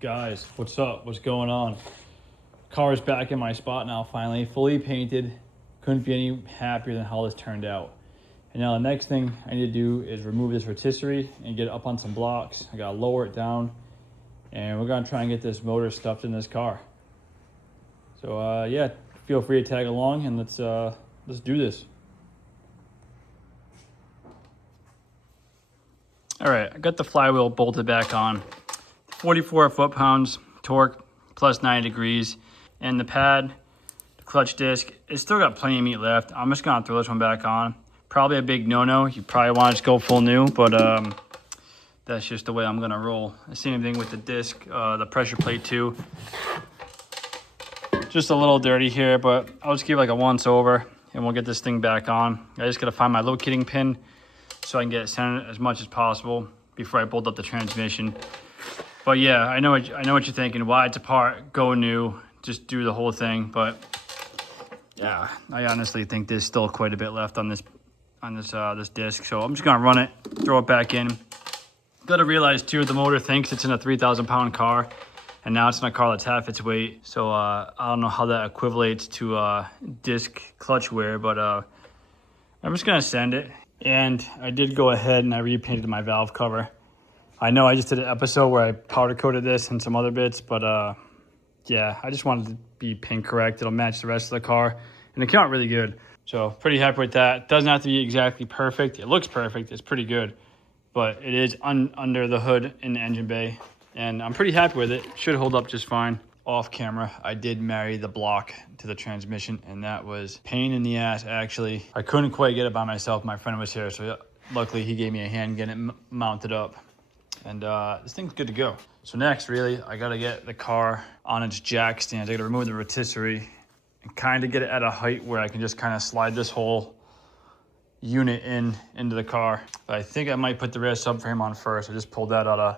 Guys, what's up? What's going on? Car is back in my spot now, finally, fully painted. Couldn't be any happier than how this turned out. And now the next thing I need to do is remove this rotisserie and get it up on some blocks. I gotta lower it down, and we're gonna try and get this motor stuffed in this car. So yeah, feel free to tag along and let's do this. All right, I got the flywheel bolted back on. 44 foot-pounds torque plus 90 degrees, and the pad, the clutch disc, it's still got plenty of meat left. I'm just gonna throw this one back on. Probably a big no-no. You probably want to just go full new, but that's just the way I'm gonna roll. The same thing with the disc, the pressure plate too. Just a little dirty here, but I'll just give it like a once over and we'll get this thing back on. I just gotta find my locating pin so I can get it centered as much as possible before I bolt up the transmission. But yeah, I know what you're thinking. Why it's apart, go new, just do the whole thing. But yeah, I honestly think there's still quite a bit left on this disc. So I'm just gonna run it, throw it back in. Gotta realize too, the motor thinks it's in a 3,000 pound car, and now it's in a car that's half its weight. So I don't know how that equivalates to disc clutch wear, but I'm just gonna send it. And I did go ahead and I repainted my valve cover. I know I just did an episode where I powder coated this and some other bits, but yeah, I just wanted to be paint correct. It'll match the rest of the car, and it came out really good. So pretty happy with that. Doesn't have to be exactly perfect. It looks perfect. It's pretty good, but it is under the hood in the engine bay, and I'm pretty happy with it. Should hold up just fine. Off camera, I did marry the block to the transmission, and that was pain in the ass, actually. I couldn't quite get it by myself. My friend was here, so luckily he gave me a hand getting it mounted up. And this thing's good to go. So next, really, I gotta get the car on its jack stands. I gotta remove the rotisserie and kind of get it at a height where I can just kind of slide this whole unit into the car. But I think I might put the rear subframe on first. I just pulled that out of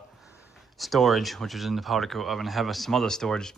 storage, which was in the powder coat oven. I have some other storage.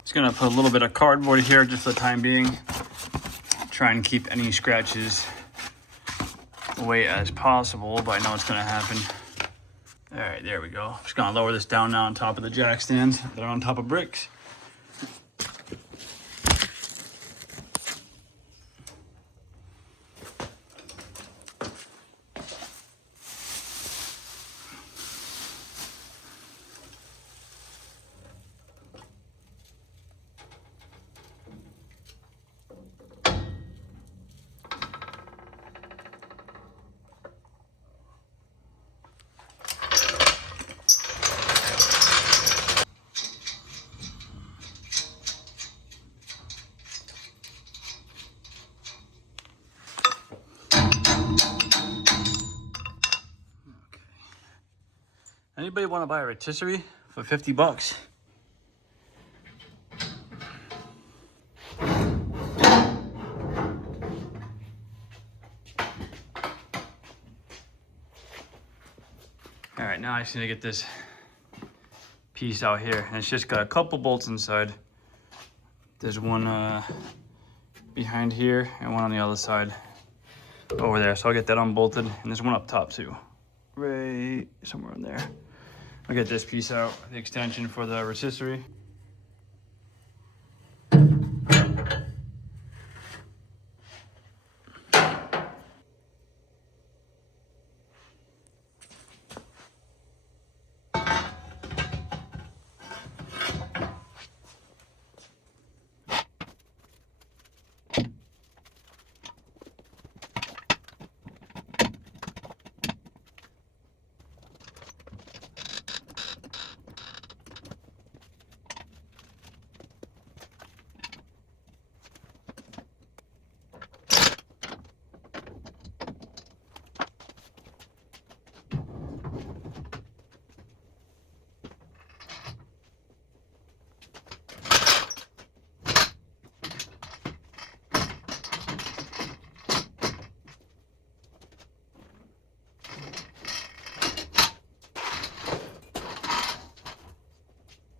Just gonna put a little bit of cardboard here just for the time being. Try and keep any scratches away as possible, but I know it's gonna happen. All right, there we go. Just gonna lower this down now on top of the jack stands that are on top of bricks. Anybody want to buy a rotisserie for 50 bucks? All right, now I just need to get this piece out here, and it's just got a couple bolts inside. There's one behind here and one on the other side over there. So I'll get that unbolted, and there's one up top too, right somewhere in there. I'll get this piece out, the extension for the rotisserie.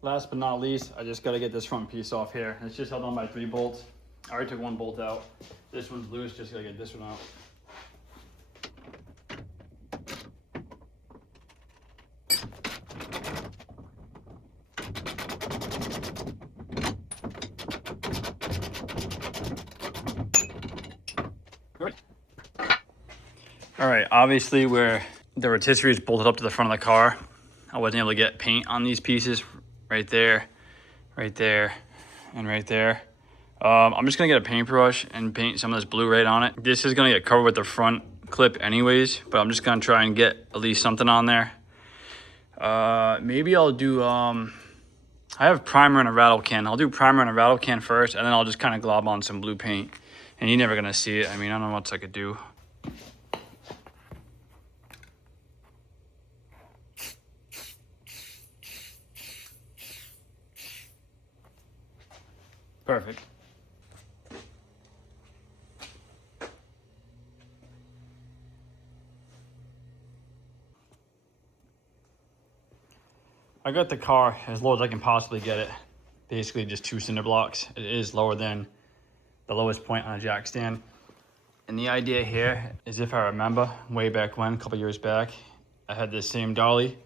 Last but not least, I just gotta get this front piece off here. It's just held on by 3 bolts. I already took 1 bolt out. This one's loose, just gotta get this one out. All right, obviously where the rotisserie is bolted up to the front of the car, I wasn't able to get paint on these pieces right there, and right there. I'm just gonna get a paintbrush and paint some of this blue right on it. This is gonna get covered with the front clip anyways, but I'm just gonna try and get at least something on there. Maybe I'll do, I have primer and a rattle can. I'll do primer and a rattle can first, and then I'll just kind of glob on some blue paint. And you're never gonna see it. I mean, I don't know what else I could do. Perfect. I got the car as low as I can possibly get it. Basically just 2 cinder blocks. It is lower than the lowest point on a jack stand. And the idea here is, if I remember way back when, a couple years back, I had this same dolly.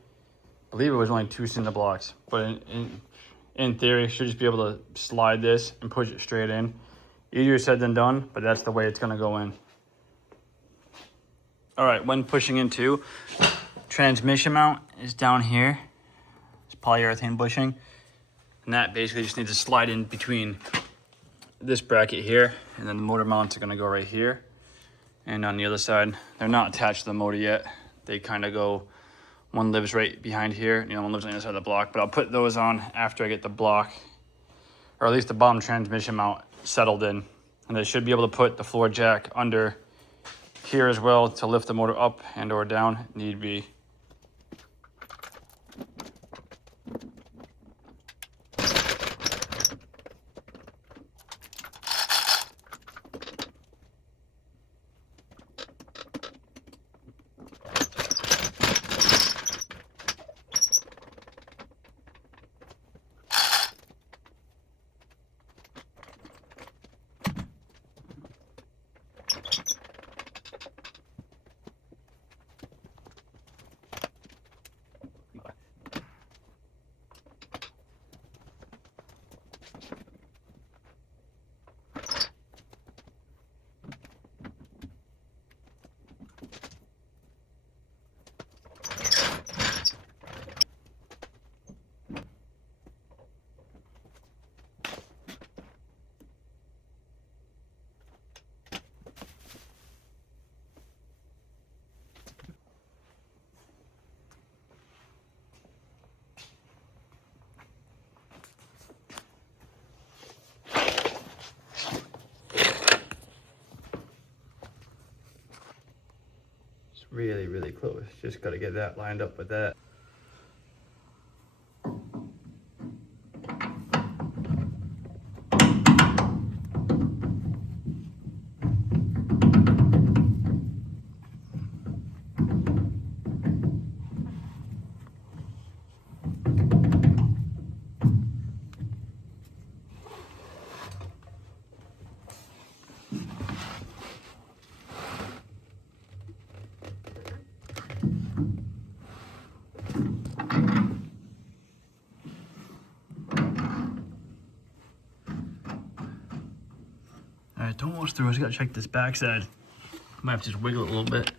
I believe it was only 2 cinder blocks, but in theory, should just be able to slide this and push it straight in. Easier said than done, but that's the way it's gonna go in. All right, when pushing into, transmission mount is down here. It's polyurethane bushing. And that basically just needs to slide in between this bracket here, and then the motor mounts are gonna go right here. And on the other side, they're not attached to the motor yet. They kind of go, one lives right behind here, one lives on the other side of the block, but I'll put those on after I get the block, or at least the bottom transmission mount settled in. And I should be able to put the floor jack under here as well to lift the motor up and or down, need be. Really, really close. Just got to get that lined up with that. All right, almost through. I just gotta check this backside. Might have to just wiggle it a little bit.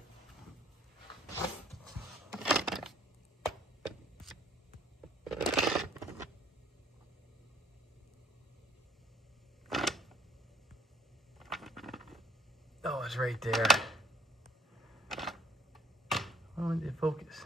Oh, it's right there. Oh, I did focus.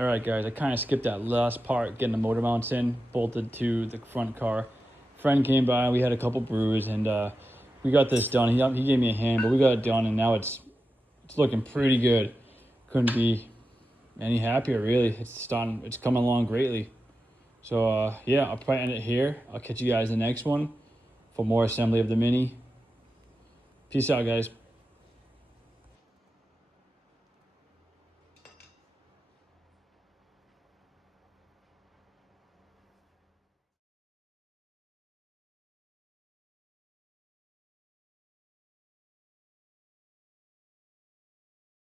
All right, guys, I kind of skipped that last part, getting the motor mounts in, bolted to the front car. Friend came by, we had a couple brews, and we got this done. He gave me a hand, but we got it done, and now it's looking pretty good. Couldn't be any happier, really. It's coming along greatly. So yeah, I'll probably end it here. I'll catch you guys in the next one for more assembly of the Mini. Peace out, guys.